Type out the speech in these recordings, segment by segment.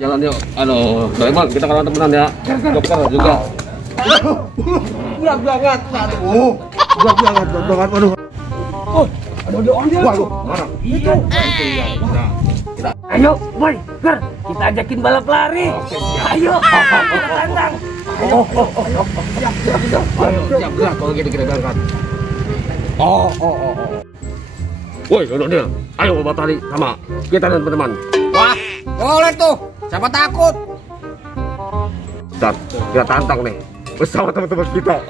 Jalan yuk. Aduh, Doraemon, kita kalau temenan ya. Dokter juga. Berat banget. Aduh. Berat banget. Aduh. Oh, ada orang dia. Waduh, mana? Itu. Ayo, boy, Ger, kita ajakin balap lari. Ayo, kita tantang. Siap gerak kalau gitu kita berangkat. Woi, duduk dia. Ayo bawa tali sama kita dan teman-teman. Wah, boleh tuh. Siapa takut? Dan kita tantang nih bersama teman-teman kita.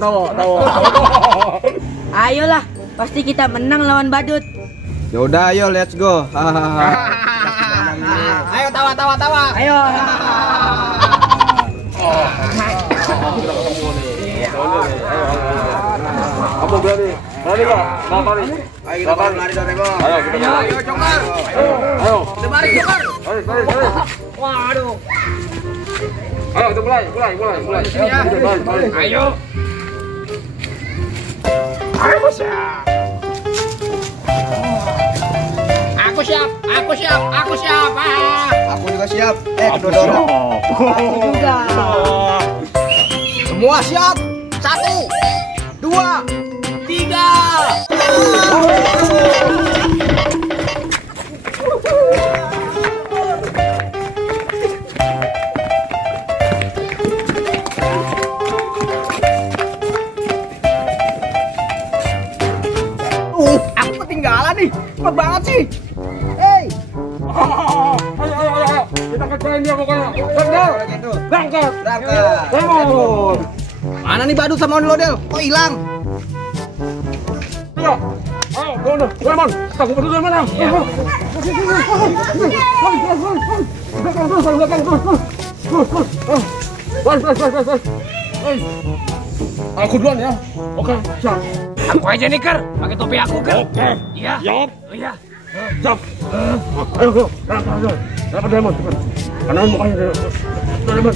Tawa. Ayolah, pasti kita menang lawan badut. Yaudah, ayo let's go. Ayo tawa. Ayo. Kita ketemu nih. Kamu berani? Berani nggak? Lari. Ayo kita lari Doraemon. Ayo kita lari. Ayo Joker. Ayo. Kita lari Joker. Lari. Waduh. Ayo kita mulai. Ayo. Aku siap. Aku juga siap. Kedua orang. Aku juga. Semua siap. 1, 2, 3. Aku ketinggalan nih. Cepet banget sih. Hey. Ayo. Kita kerjain dia pokoknya. Berangkat. Bangun. Mana nih badut sama ondel-ondel? Kok hilang? Ayo. Doraemon. Takut berdua mana? Aku duluan ya. Oke, siap. Aku aja nih, Ker. Pakai topi aku, Ker. Oke. Iya. Siap. Iya. Siap. Ayo. Dapat Doraemon, cepat. Kanan mukanya Doraemon.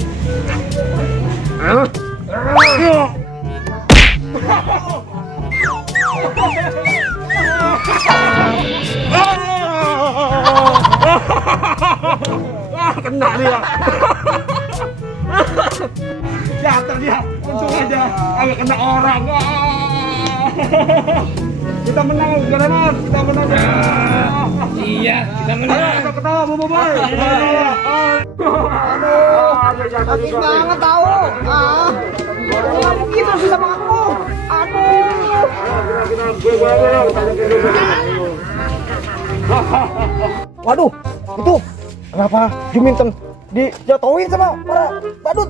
Ayo. Kena dia. Jatuh dia. Untung aja agak kena orang. Kita menang, Doraemon. Kita menang. Iya, kita menang. Kita ketawa, boboiboy. Sakit banget tahu. Nggak mungkin harus sama aku. Waduh, itu kenapa Juminten dijatuhin sama para badut?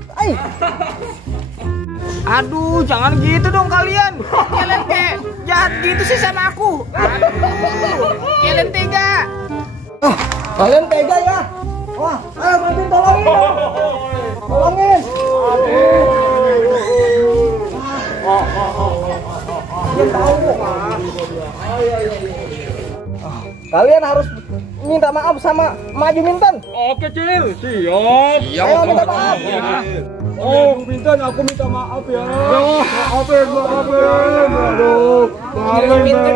Aduh, jangan gitu dong kalian. Kalian kayak jahat gitu sih sama aku. Kalian tega. Kalian tega ya? Wah, ayo bantuin tolongin. Tolongin. Kalian tahu kok. Kalian harus minta maaf sama Maju Minten. Oke, Cil. Siap. Ayo minta maaf. Oh, Minten, aku minta maaf ya. Maafin. Aduh. Maafin, Minten.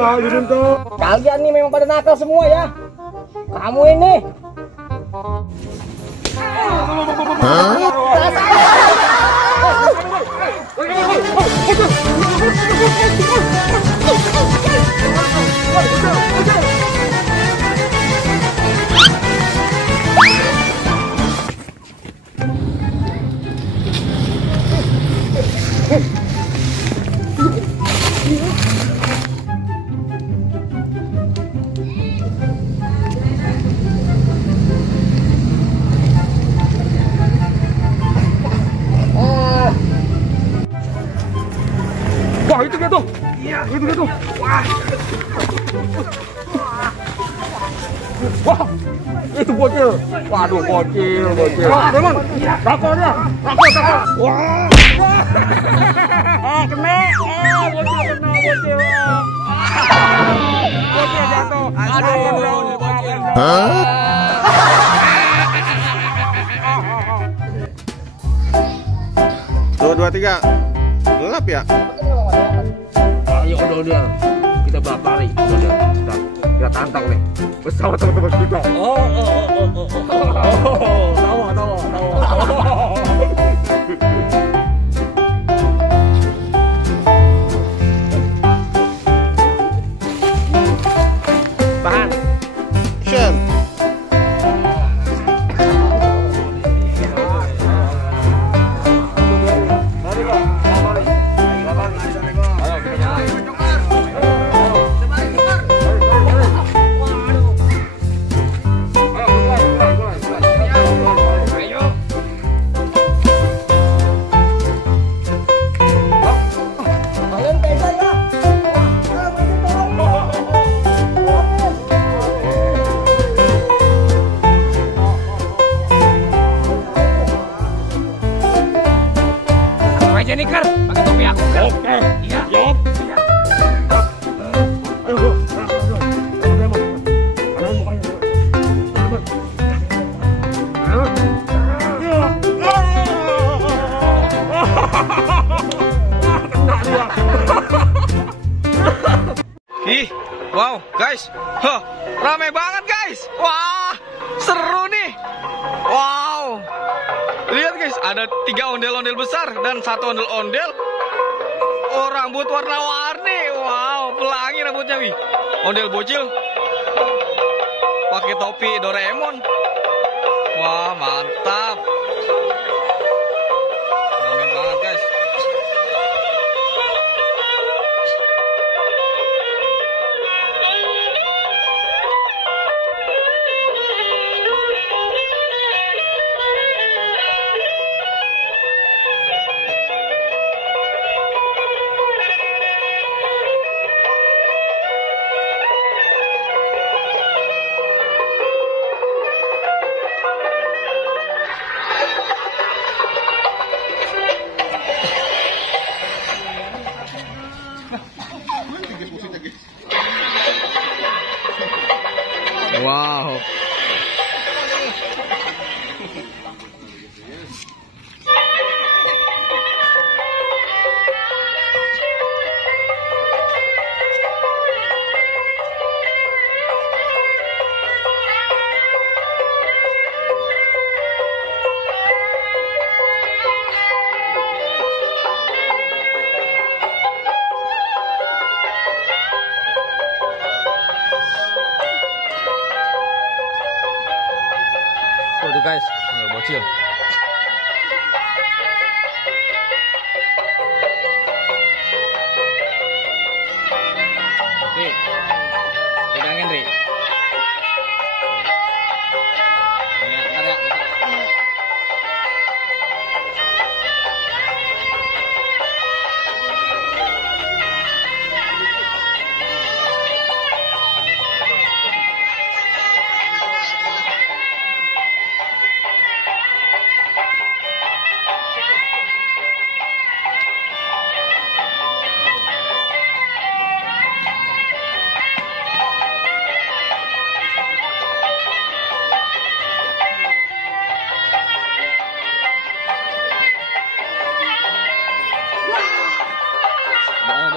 Kalian nih memang pada nakal semua ya. Kamu ini. Wah, itu dia tuh. Iya, itu dia tuh. Wah, itu bocil. Waduh, bocil. Teman, rakor dia. Rakor. Wah. Kena. Bocil. Bocil jatuh. Aduh, bocil. Tuh, 2, 3. Gelap ya? Ayo udah kita balap lari. Udah. Kita kita tantang nih bersama teman-teman kita. Tawa. Bahan. Action. aja nih, Kar. Pakai topi aku, Kar. Oke. Iya. Yop. Iya. Ayo, bro. Ih, wow, guys. Hah, rame banget, guys. Wah, seru nih. Wow. Lihat, guys, ada 3 ondel-ondel besar dan 1 ondel-ondel. Oh, rambut warna-warni. Wow, pelangi rambutnya, wih. Ondel bocil pakai topi Doraemon. Wah, mantap. Rame banget, guys. Wow. Tuh guys, nggak bocil. Nih, pegangin Ri. Ntar ya.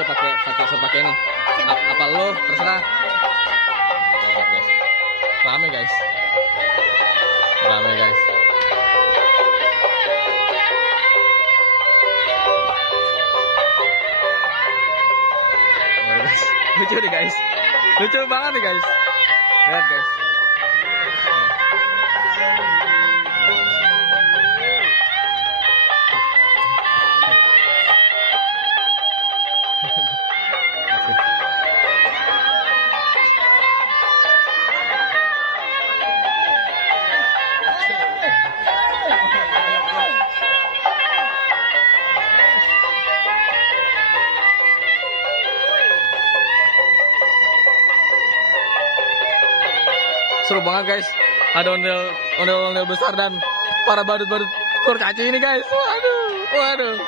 Dia pakai ini. Apa lo terserah. Lihat guys. Rame guys. Rame guys. Lucu nih guys. Lucu banget nih guys. Lihat guys. Seru banget guys. Ada ondel besar dan para badut-badut kurcaci ini guys. Waduh. Waduh.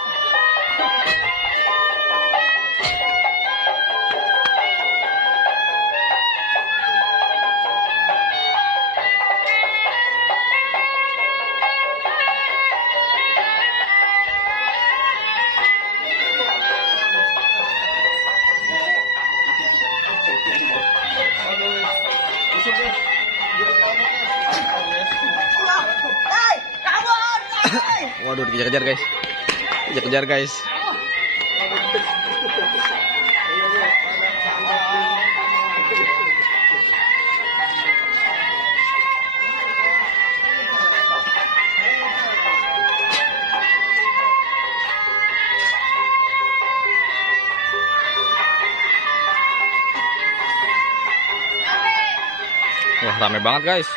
Waduh, dikejar-kejar guys. Kejar-kejar guys. Wah, rame banget guys.